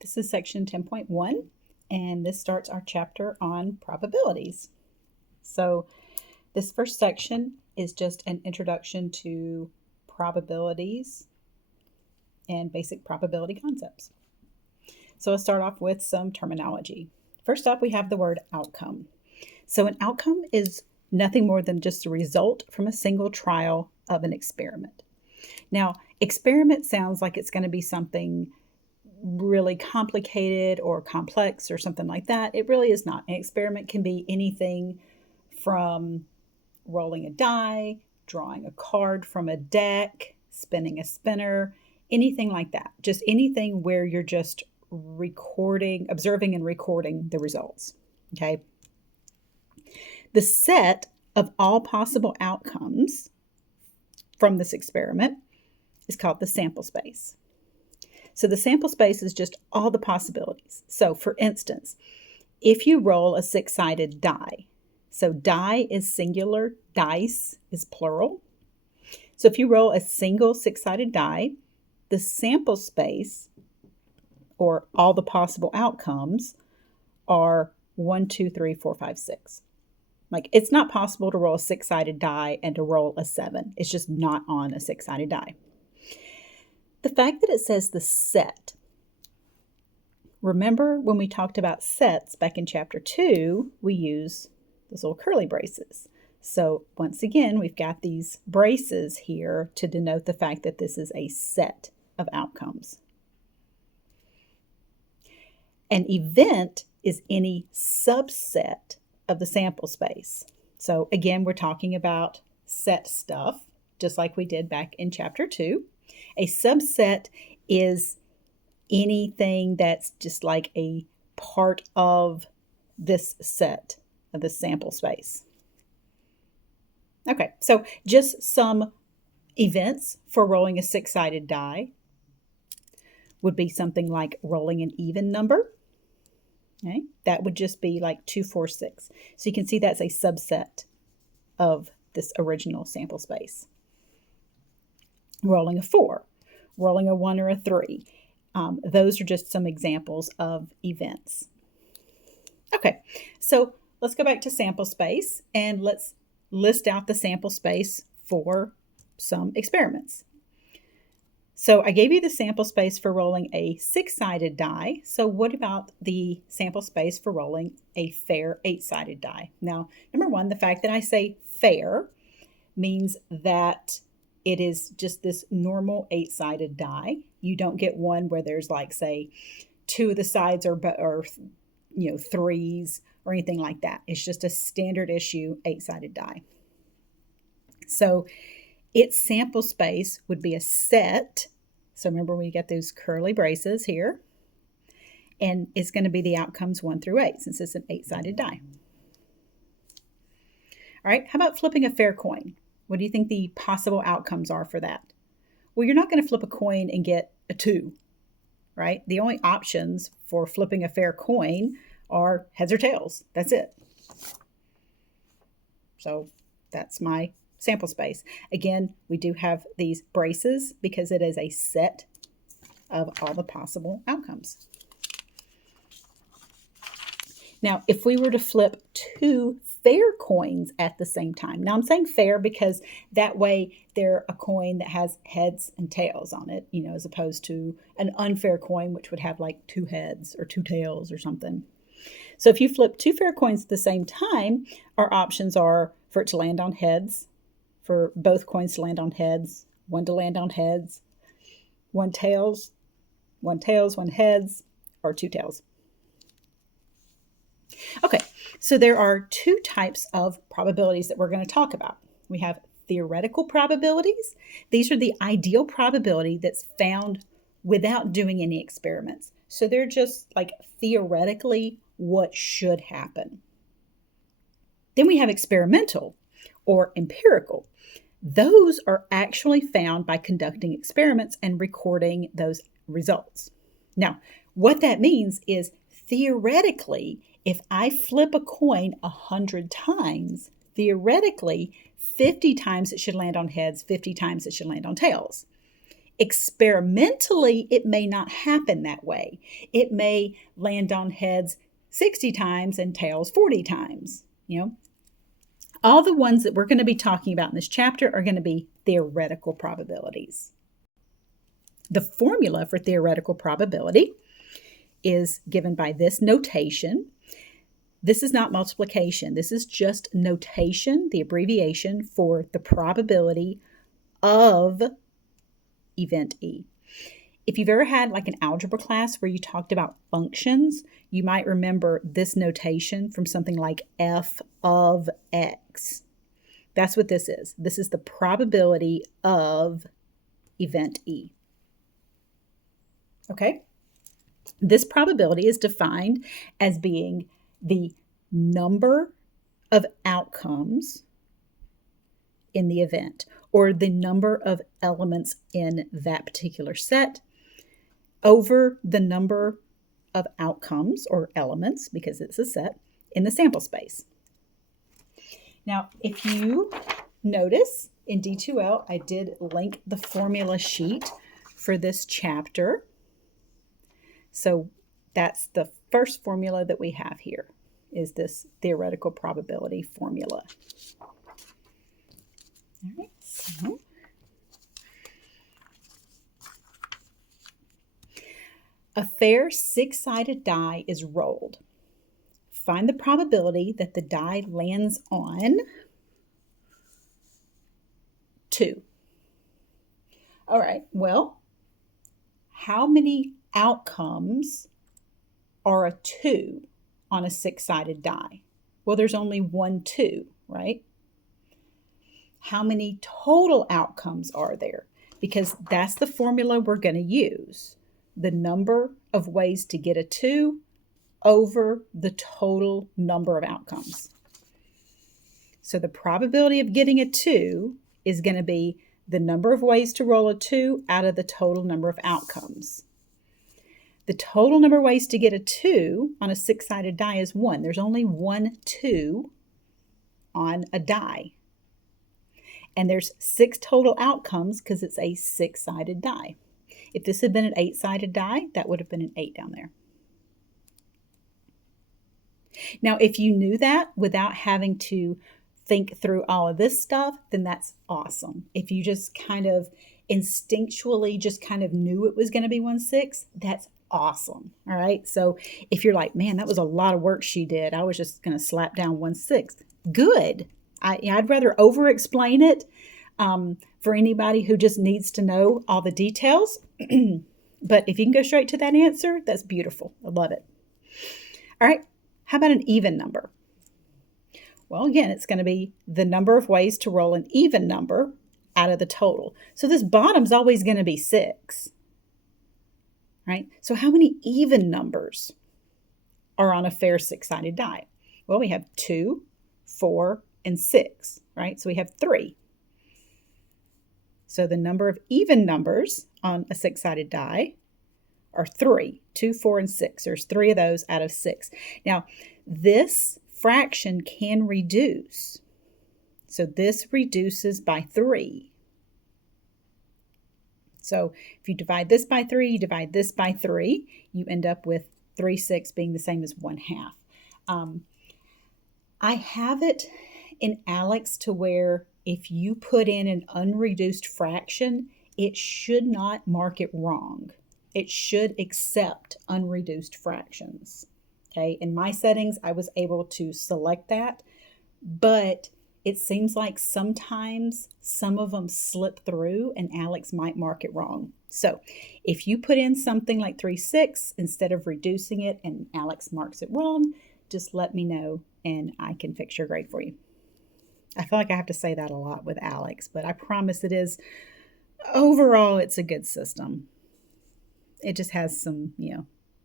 This is section 10.1, and this starts our chapter on probabilities. So this first section is just an introduction to probabilities and basic probability concepts. So let's start off with some terminology. First up, we have the word outcome. So an outcome is nothing more than just a result from a single trial of an experiment. Now, experiment sounds like it's going to be something really complicated or complex or something like that. It really is not. An experiment can be anything from rolling a die, drawing a card from a deck, spinning a spinner, anything like that. Just anything where you're just observing and recording the results. Okay. The set of all possible outcomes from this experiment is called the sample space. So the sample space is just all the possibilities. So for instance, if you roll a six-sided die, so die is singular, dice is plural. So if you roll a single six-sided die, the sample space, or all the possible outcomes, are 1, 2, 3, 4, 5, 6. Like, it's not possible to roll a six-sided die and to roll a 7. It's just not on a six-sided die. The fact that it says the set, remember when we talked about sets back in chapter 2, we use those little curly braces. So once again, we've got these braces here to denote the fact that this is a set of outcomes. An event is any subset of the sample space. So again, we're talking about set stuff, just like we did back in chapter 2. A subset is anything that's just like a part of this set of the sample space. Okay, so just some events for rolling a six-sided die would be something like rolling an even number. Okay, that would just be like 2, 4, 6. So you can see that's a subset of this original sample space. Rolling a 4, rolling a 1 or a 3. Those are just some examples of events. Okay, so let's go back to sample space and let's list out the sample space for some experiments. So I gave you the sample space for rolling a six-sided die. So what about the sample space for rolling a fair eight-sided die? Now, number one, the fact that I say fair means that it is just this normal eight-sided die. You don't get one where there's like, say, two of the sides are threes or anything like that. It's just a standard issue eight-sided die. So its sample space would be a set. So remember, we get those curly braces here. And it's going to be the outcomes 1 through 8 since it's an eight-sided die. All right, how about flipping a fair coin? What do you think the possible outcomes are for that? Well, you're not going to flip a coin and get a 2, right? The only options for flipping a fair coin are heads or tails. That's it. So that's my sample space. Again, we do have these braces because it is a set of all the possible outcomes. Now, if we were to flip 2 fair coins at the same time. Now, I'm saying fair because that way they're a coin that has heads and tails on it, as opposed to an unfair coin, which would have like 2 heads or 2 tails or something. So if you flip 2 fair coins at the same time, our options are for it to land on heads, for both coins to land on heads, one to land on heads, one tails, one heads, or 2 tails. Okay, so there are 2 types of probabilities that we're going to talk about. We have theoretical probabilities. These are the ideal probability that's found without doing any experiments. So they're just like theoretically what should happen. Then we have experimental or empirical. Those are actually found by conducting experiments and recording those results. Now, what that means is theoretically, if I flip a coin 100 times, theoretically, 50 times it should land on heads, 50 times it should land on tails. Experimentally, it may not happen that way. It may land on heads 60 times and tails 40 times. All the ones that we're going to be talking about in this chapter are going to be theoretical probabilities. The formula for theoretical probability is given by this notation. This is not multiplication. This is just notation, the abbreviation for the probability of event E. If you've ever had like an algebra class where you talked about functions, you might remember this notation from something like f of x. That's what this is. This is the probability of event E. Okay? This probability is defined as being the number of outcomes in the event, or the number of elements in that particular set, over the number of outcomes or elements, because it's a set, in the sample space. Now, if you notice in D2L, I did link the formula sheet for this chapter. So that's the first formula that we have here, is this theoretical probability formula. All right, so a fair six-sided die is rolled. Find the probability that the die lands on 2. All right, well, how many outcomes are a 2 on a six-sided die? Well, there's only 1 2, right? How many total outcomes are there? Because that's the formula we're going to use. The number of ways to get a 2 over the total number of outcomes. So the probability of getting a 2 is going to be the number of ways to roll a 2 out of the total number of outcomes. The total number of ways to get a 2 on a six-sided die is 1. There's only 1 2 on a die. And there's 6 total outcomes because it's a six-sided die. If this had been an 8-sided die, that would have been an 8 down there. Now, if you knew that without having to think through all of this stuff, then that's awesome. If you just kind of instinctually just kind of knew it was going to be 1 6, that's awesome. All right. So if you're like, man, that was a lot of work she did, I was just going to slap down 1 6. Good. I'd rather over-explain it for anybody who just needs to know all the details. But if you can go straight to that answer, that's beautiful. I love it. All right. How about an even number? Well, again, it's going to be the number of ways to roll an even number out of the total. So this bottom's always going to be 6. Right? So how many even numbers are on a fair six-sided die? Well, we have 2, 4, and 6, right? So we have 3. So the number of even numbers on a six-sided die are 3, 2, 4, and 6. There's 3 of those out of 6. Now, this fraction can reduce. So this reduces by 3. So if you divide this by 3, you divide this by 3, you end up with 3 6 being the same as 1/2. I have it in ALEKS to where if you put in an unreduced fraction, it should not mark it wrong. It should accept unreduced fractions. Okay, in my settings, I was able to select that, but it seems like sometimes some of them slip through and ALEKS might mark it wrong. So if you put in something like 3 6 instead of reducing it and ALEKS marks it wrong, just let me know and I can fix your grade for you. I feel like I have to say that a lot with ALEKS, but I promise it is, overall, it's a good system. It just has some,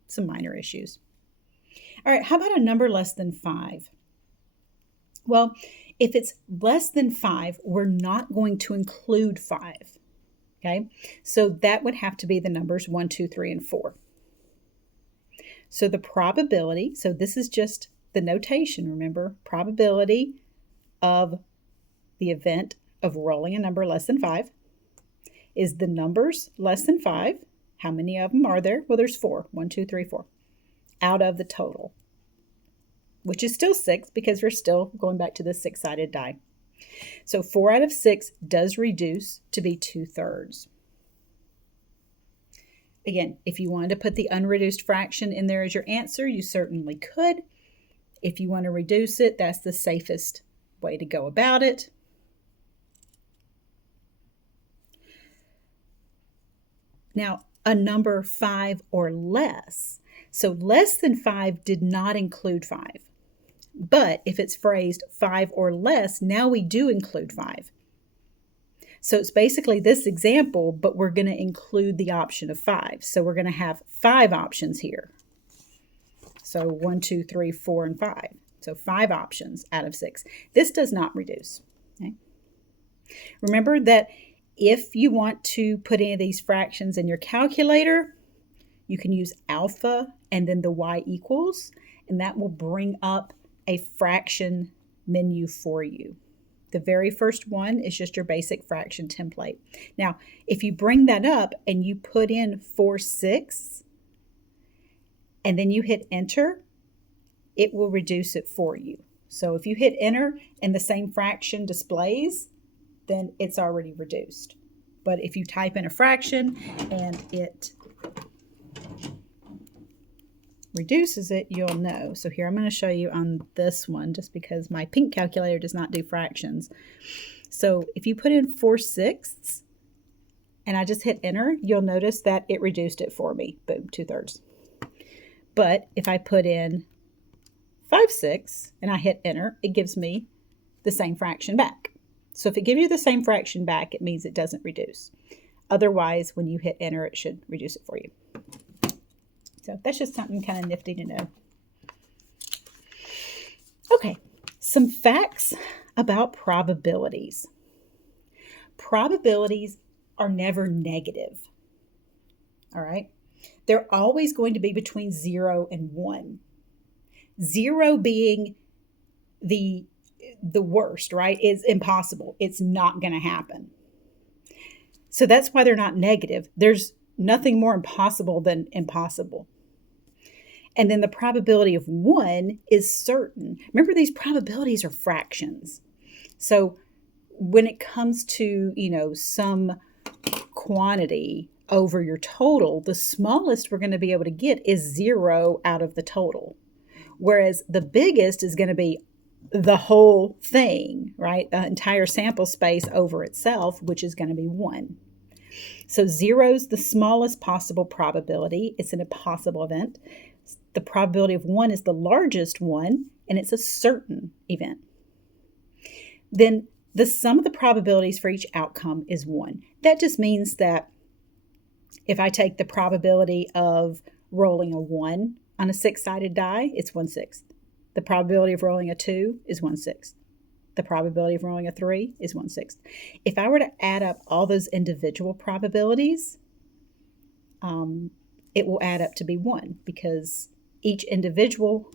some minor issues. All right, how about a number less than 5? Well, if it's less than 5, we're not going to include 5, okay? So that would have to be the numbers 1, 2, 3, and 4. So the probability, so this is just the notation, remember, probability of the event of rolling a number less than 5 is the numbers less than 5. How many of them are there? Well, there's 4. 1, 2, 3, 4. Out of the total, which is still 6 because we're still going back to the 6-sided die. So 4 out of 6 does reduce to be 2/3. Again, if you wanted to put the unreduced fraction in there as your answer, you certainly could. If you want to reduce it, that's the safest way to go about it. Now, a number 5 or less. So less than 5 did not include 5. But if it's phrased 5 or less, now we do include 5. So it's basically this example, but we're going to include the option of 5. So we're going to have 5 options here. So 1, 2, 3, 4, and 5. So 5 options out of 6. This does not reduce. Okay? Remember that if you want to put any of these fractions in your calculator, you can use alpha and then the y equals, and that will bring up a fraction menu for you. The very first one is just your basic fraction template. Now, if you bring that up and you put in 4/6 and then you hit enter, it will reduce it for you. So if you hit enter and the same fraction displays, then it's already reduced. But if you type in a fraction and it reduces it, you'll know. So here I'm going to show you on this one just because my pink calculator does not do fractions. So if you put in 4/6 and I just hit enter, you'll notice that it reduced it for me. Boom, 2/3. But if I put in 5/6 and I hit enter, it gives me the same fraction back. So if it gives you the same fraction back, it means it doesn't reduce. Otherwise, when you hit enter, it should reduce it for you. So that's just something kind of nifty to know. Okay, some facts about probabilities. Probabilities are never negative. All right? They're always going to be between 0 and 1. 0 being the worst, right? Is impossible. It's not going to happen. So that's why they're not negative. There's nothing more impossible than impossible. And then the probability of 1 is certain. Remember, these probabilities are fractions. So when it comes to, some quantity over your total, the smallest we're going to be able to get is 0 out of the total. Whereas the biggest is going to be the whole thing, right? The entire sample space over itself, which is going to be 1. So 0 is the smallest possible probability. It's an impossible event. The probability of 1 is the largest one, and it's a certain event. Then the sum of the probabilities for each outcome is 1. That just means that if I take the probability of rolling a 1 on a 6-sided die, it's 1/6. The probability of rolling a 2 is 1/6. The probability of rolling a 3 is 1/6. If I were to add up all those individual probabilities, it will add up to be 1 because each individual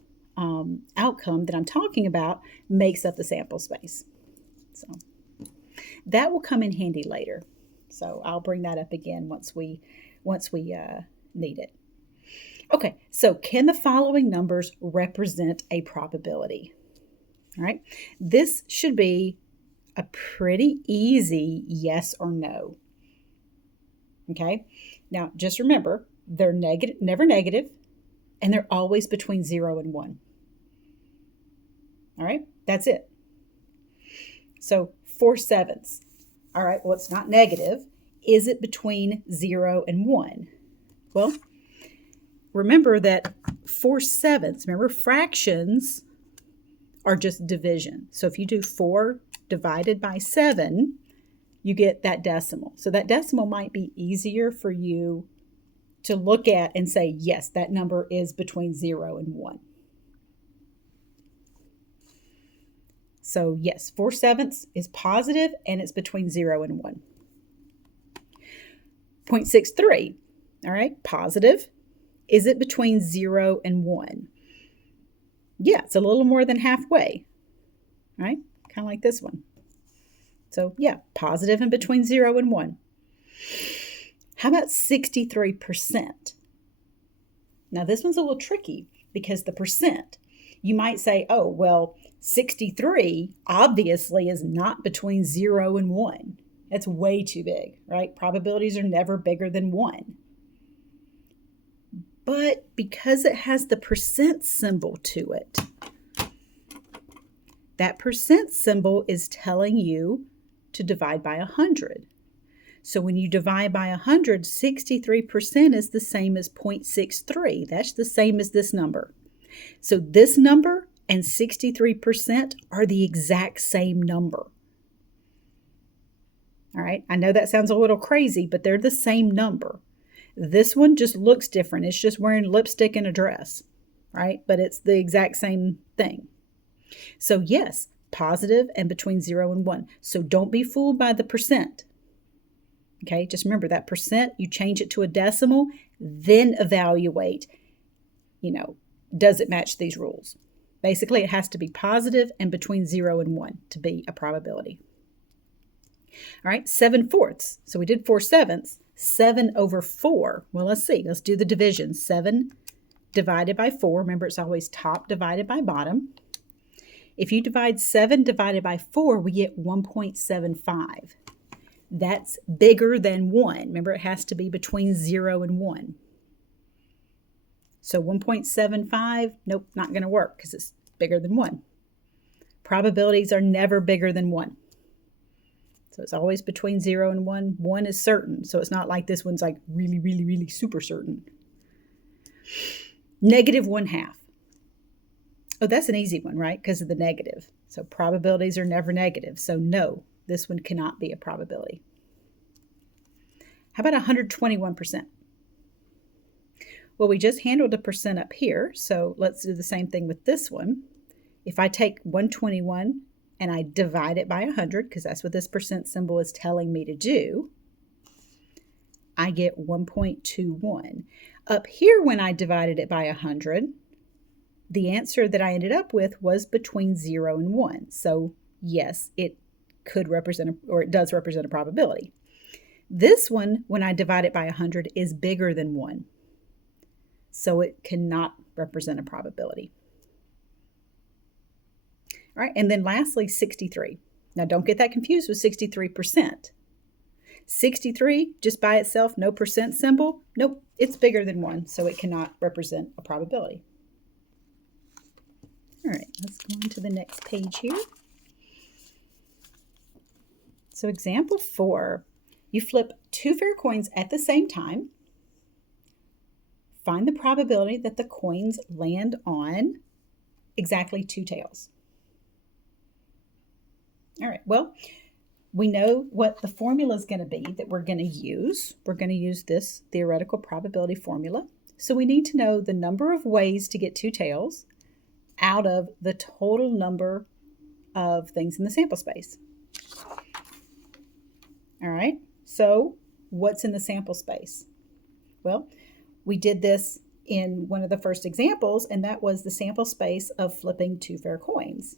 outcome that I'm talking about makes up the sample space. So that will come in handy later. So I'll bring that up again once we need it. Okay, so can the following numbers represent a probability? All right, this should be a pretty easy yes or no. Okay, now just remember, they're never negative, and they're always between 0 and 1. All right, that's it. So 4/7. All right, well, it's not negative. Is it between 0 and 1? Well, remember that 4/7, remember fractions are just division. So if you do 4 divided by 7, you get that decimal. So that decimal might be easier for you to look at and say, yes, that number is between 0 and 1. So yes, 4/7 is positive and it's between 0 and 1. 0.63, all right, positive. Is it between 0 and 1? Yeah, it's a little more than halfway, right? Kind of like this one. So yeah, positive and between 0 and 1. How about 63%? Now this one's a little tricky because the percent, you might say, oh, well, 63 obviously is not between 0 and 1. That's way too big, right? Probabilities are never bigger than 1. But because it has the percent symbol to it, that percent symbol is telling you to divide by 100. So when you divide by 100, 63% is the same as 0.63. That's the same as this number. So this number and 63% are the exact same number. All right, I know that sounds a little crazy, but they're the same number. This one just looks different. It's just wearing lipstick and a dress, right? But it's the exact same thing. So yes, positive and between 0 and 1. So don't be fooled by the percent. Okay, just remember that percent, you change it to a decimal, then evaluate, does it match these rules? Basically, it has to be positive and between 0 and 1 to be a probability. All right, 7/4. So we did 4/7. 7 over 4. Well, let's see. Let's do the division. 7 divided by 4. Remember, it's always top divided by bottom. If you divide 7 divided by 4, we get 1.75. That's bigger than 1. Remember, it has to be between 0 and 1. So 1.75, nope, not going to work because it's bigger than 1. Probabilities are never bigger than 1. So it's always between 0 and 1. 1 is certain, so it's not like this one's like really, really, really super certain. -1/2. Oh, that's an easy one, right? Because of the negative. So probabilities are never negative. So no, this one cannot be a probability. How about 121%? Well, we just handled a percent up here, so let's do the same thing with this one. If I take 121 and I divide it by 100, because that's what this percent symbol is telling me to do, I get 1.21. Up here, when I divided it by 100, the answer that I ended up with was between 0 and 1. So yes, it could represent, or it does represent a probability. This one, when I divide it by 100, is bigger than 1. So it cannot represent a probability. All right, and then lastly, 63. Now don't get that confused with 63%. 63, just by itself, no percent symbol. Nope, it's bigger than 1, so it cannot represent a probability. All right, let's go on to the next page here. So example 4, you flip 2 fair coins at the same time. Find the probability that the coins land on exactly 2 tails. All right, well, we know what the formula is going to be that we're going to use. We're going to use this theoretical probability formula. So we need to know the number of ways to get 2 tails out of the total number of things in the sample space. All right, so what's in the sample space? Well, we did this in one of the first examples, and that was the sample space of flipping 2 fair coins,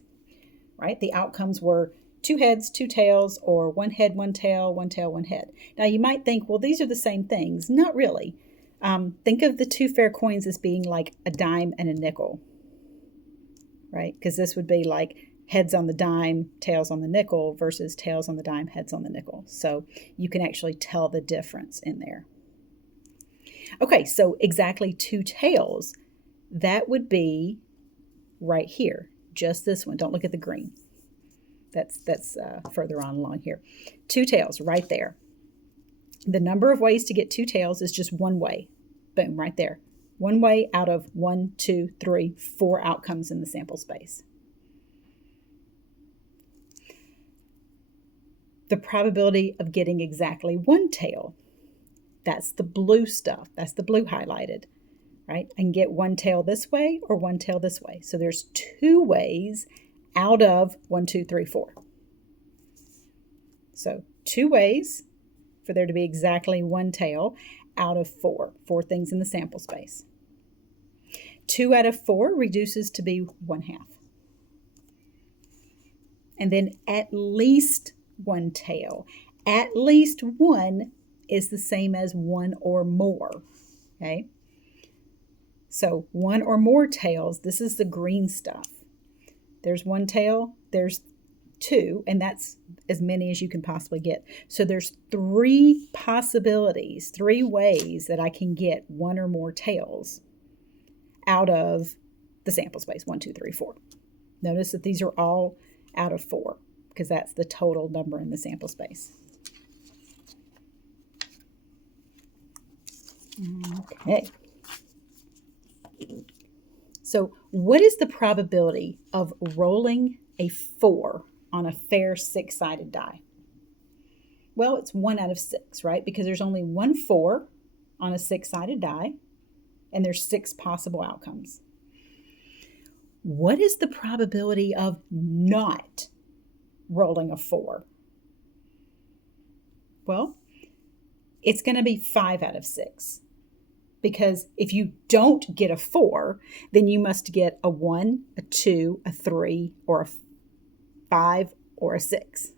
right? The outcomes were 2 heads, 2 tails, or 1 head, 1 tail, 1 tail, 1 head. Now you might think, well, these are the same things. Not really. Think of the 2 fair coins as being like a dime and a nickel, right? Because this would be like heads on the dime, tails on the nickel versus tails on the dime, heads on the nickel. So you can actually tell the difference in there. Okay, so exactly 2 tails, that would be right here, just this one. Don't look at the green. That's further on along here. 2 tails right there. The number of ways to get 2 tails is just 1 way. Boom, right there. 1 way out of 1, 2, 3, 4 outcomes in the sample space. The probability of getting exactly 1 tail, that's the blue stuff. That's the blue highlighted, right? I can get 1 tail this way or 1 tail this way. So there's 2 ways out of 1, 2, 3, 4. So 2 ways for there to be exactly 1 tail out of 4 things in the sample space. 2 out of 4 reduces to be 1/2. And then at least 1 tail. At least 1 is the same as one or more, okay? So one or more tails, this is the green stuff. There's one tail, there's two, and that's as many as you can possibly get. So there's 3 possibilities, 3 ways that I can get one or more tails out of the sample space, 1, 2, 3, 4. Notice that these are all out of 4 because that's the total number in the sample space. Okay. So what is the probability of rolling a 4 on a fair 6-sided die? Well, it's 1 out of 6, right? Because there's only one 4 on a 6-sided die, and there's 6 possible outcomes. What is the probability of not rolling a 4? Well, it's going to be 5 out of 6. Because if you don't get a 4, then you must get a 1, a 2, a 3, or a 5, or a 6.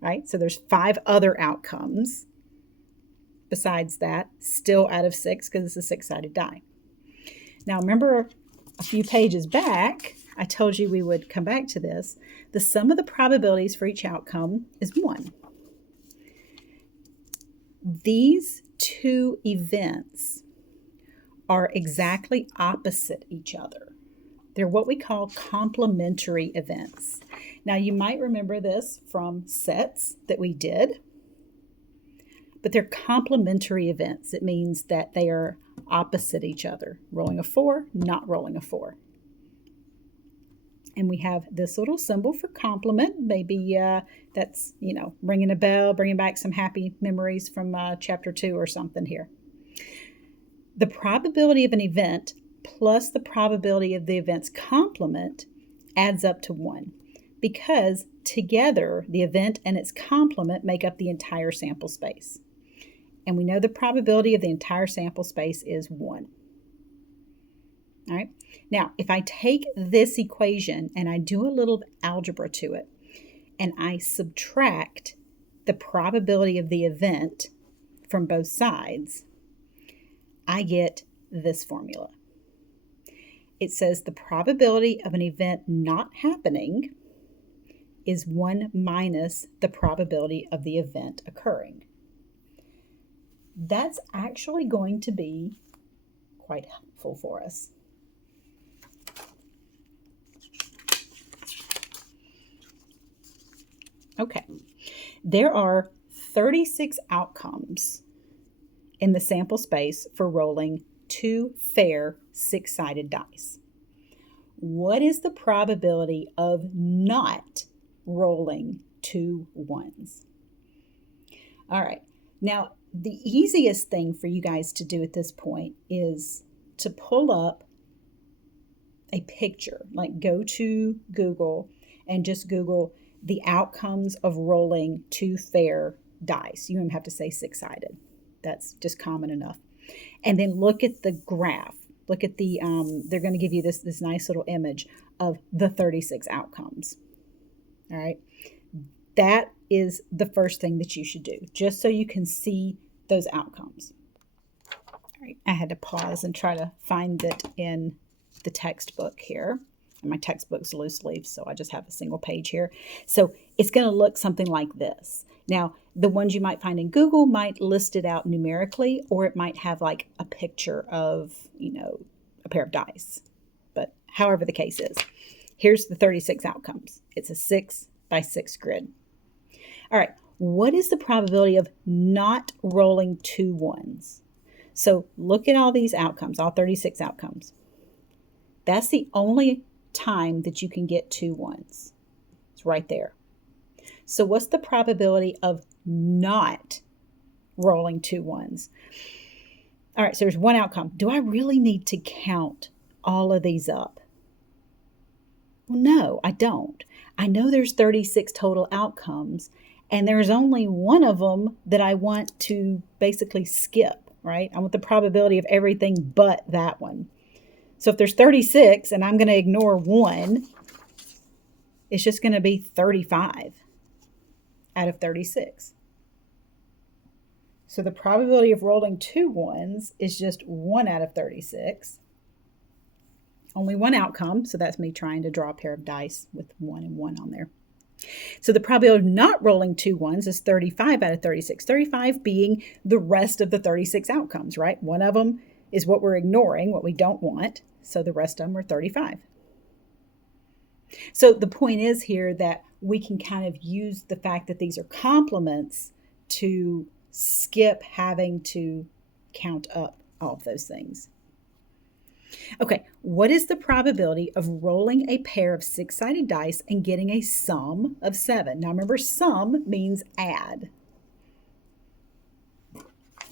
Right? So there's 5 other outcomes besides that, still out of 6 because it's a 6-sided die. Now remember a few pages back, I told you we would come back to this. The sum of the probabilities for each outcome is 1. These 2 events are exactly opposite each other. They're what we call complementary events. Now you might remember this from sets that we did, but they're complementary events. It means that they are opposite each other. Rolling a 4, not rolling a 4. And we have this little symbol for complement. Maybe that's, ringing a bell, bringing back some happy memories from chapter 2 or something here. The probability of an event plus the probability of the event's complement adds up to 1 because together the event and its complement make up the entire sample space. And we know the probability of the entire sample space is 1. All right. Now, if I take this equation and I do a little algebra to it and I subtract the probability of the event from both sides, I get this formula. It says the probability of an event not happening is 1 minus the probability of the event occurring. That's actually going to be quite helpful for us. Okay, there are 36 outcomes in the sample space for rolling 2 fair 6-sided dice. What is the probability of not rolling 2 1s? All right, now the easiest thing for you guys to do at this point is to pull up a picture, like go to Google and just Google the outcomes of rolling 2 fair dice. You don't have to say 6-sided. That's just common enough. And then look at the graph. Look at the, they're going to give you this nice little image of the 36 outcomes. All right. That is the first thing that you should do, just so you can see those outcomes. All right. I had to pause and try to find it in the textbook here. And my textbook's loose leaf, so I just have a single page here. So it's going to look something like this. Now, the ones you might find in Google might list it out numerically, or it might have like a picture of, a pair of dice. But however the case is, here's the 36 outcomes. It's a 6 by 6 grid. All right, what is the probability of not rolling 2 1s? So look at all these outcomes, all 36 outcomes. That's the only time that you can get 2 1s. It's right there. So what's the probability of not rolling 2 1s? All right, so there's one outcome. Do I really need to count all of these up? Well, no, I don't. I know there's 36 total outcomes, and there's only one of them that I want to basically skip, right? I want the probability of everything but that one. So if there's 36 and I'm going to ignore 1, it's just going to be 35 out of 36. So the probability of rolling 2 ones is just 1 out of 36. Only one outcome, so that's me trying to draw a pair of dice with 1 and 1 on there. So the probability of not rolling 2 ones is 35 out of 36. 35 being the rest of the 36 outcomes, right? One of them is what we're ignoring, what we don't want. So the rest of them are 35. So the point is here that we can kind of use the fact that these are complements to skip having to count up all of those things. Okay, what is the probability of rolling a pair of 6-sided dice and getting a sum of 7? Now remember, sum means add.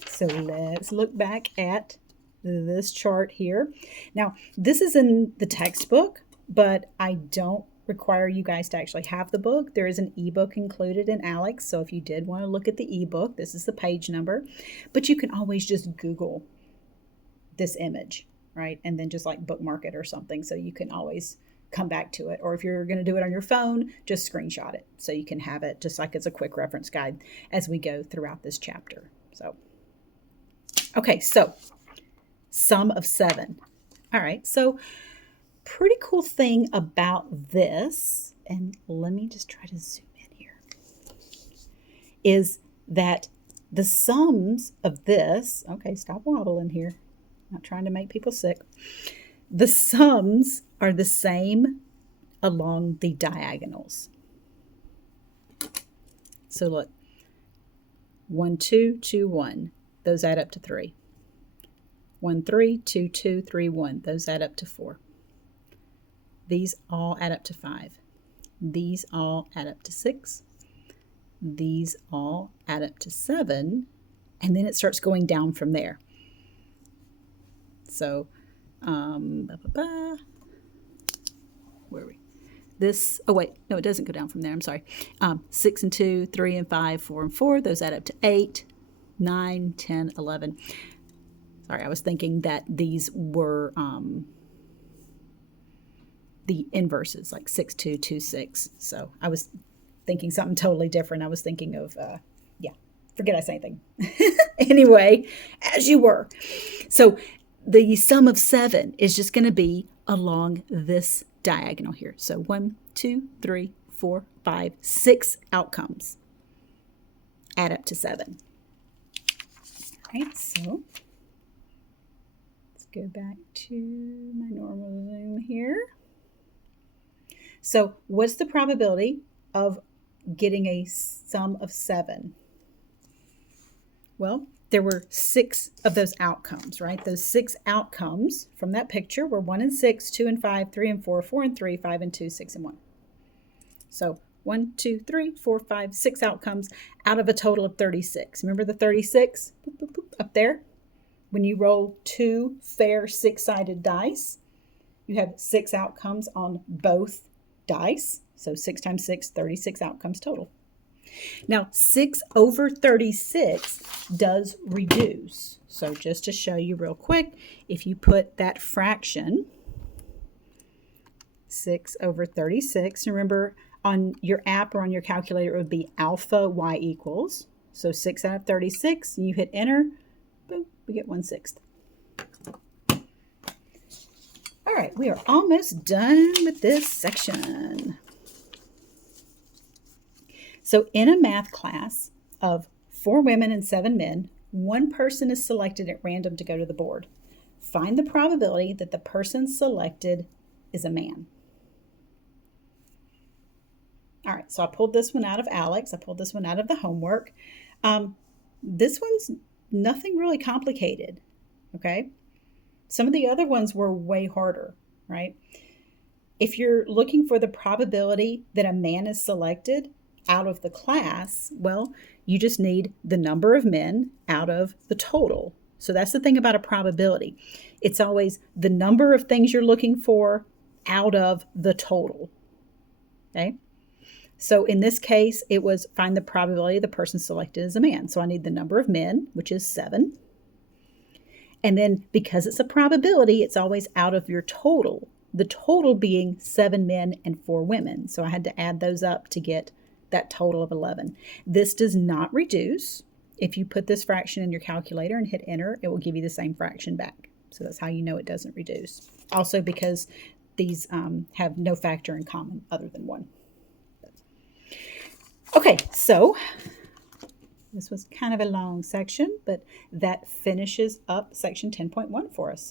So let's look back at this chart here. Now, this is in the textbook, but I don't require you guys to actually have the book. There is an ebook included in ALEKS, so if you did want to look at the ebook, this is the page number, but you can always just Google this image, right? And then just like bookmark it or something, so you can always come back to it. Or if you're going to do it on your phone, just screenshot it so you can have it just like it's a quick reference guide as we go throughout this chapter. So, okay, so sum of 7. All right, so pretty cool thing about this, and let me just try to zoom in here, is that the sums of this, okay, stop wobbling here, not trying to make people sick. The sums are the same along the diagonals. So look, 1, 2, 2, 1, those add up to 3. 1, 3, 2, 2, 3, 1, those add up to 4. These all add up to 5. These all add up to 6. These all add up to 7. And then it starts going down from there. So, where are we? This, oh wait, no, it doesn't go down from there. I'm sorry. 6 and 2, 3 and 5, 4 and 4. Those add up to 8, 9, 10, 11. Sorry, I was thinking that these were the inverses, like 6, 2, 2, 6. So I was thinking something totally different. I was thinking of, forget I said anything. Anyway, as you were. So the sum of 7 is just going to be along this diagonal here. So 1, 2, 3, 4, 5, 6 outcomes add up to 7. All right, so let's go back to my normal Zoom here. So what's the probability of getting a sum of 7? Well, there were 6 of those outcomes, right? Those 6 outcomes from that picture were 1 and 6, 2 and 5, 3 and 4, 4 and 3, 5 and 2, 6 and 1. So 1, 2, 3, 4, 5, 6 outcomes out of a total of 36. Remember the 36 boop, boop, boop, up there? When you roll 2 fair 6-sided dice, you have 6 outcomes on both dice. So 6 times 6, 36 outcomes total. Now 6 over 36 does reduce. So just to show you real quick, if you put that fraction, 6 over 36, remember on your app or on your calculator it would be alpha y equals. So 6 out of 36, and you hit enter, boom, we get 1/6. All right, we are almost done with this section. So in a math class of 4 women and 7 men, one person is selected at random to go to the board. Find the probability that the person selected is a man. All right, so I pulled this one out of ALEKS. I pulled this one out of the homework. This one's nothing really complicated, okay? Some of the other ones were way harder, right? If you're looking for the probability that a man is selected out of the class, well, you just need the number of men out of the total. So that's the thing about a probability. It's always the number of things you're looking for out of the total, okay? So in this case, it was find the probability the person selected is a man. So I need the number of men, which is 7. And then because it's a probability, it's always out of your total. The total being 7 men and 4 women. So I had to add those up to get that total of 11. This does not reduce. If you put this fraction in your calculator and hit enter, it will give you the same fraction back. So that's how you know it doesn't reduce. Also because these have no factor in common other than 1. Okay, so this was kind of a long section, but that finishes up section 10.1 for us.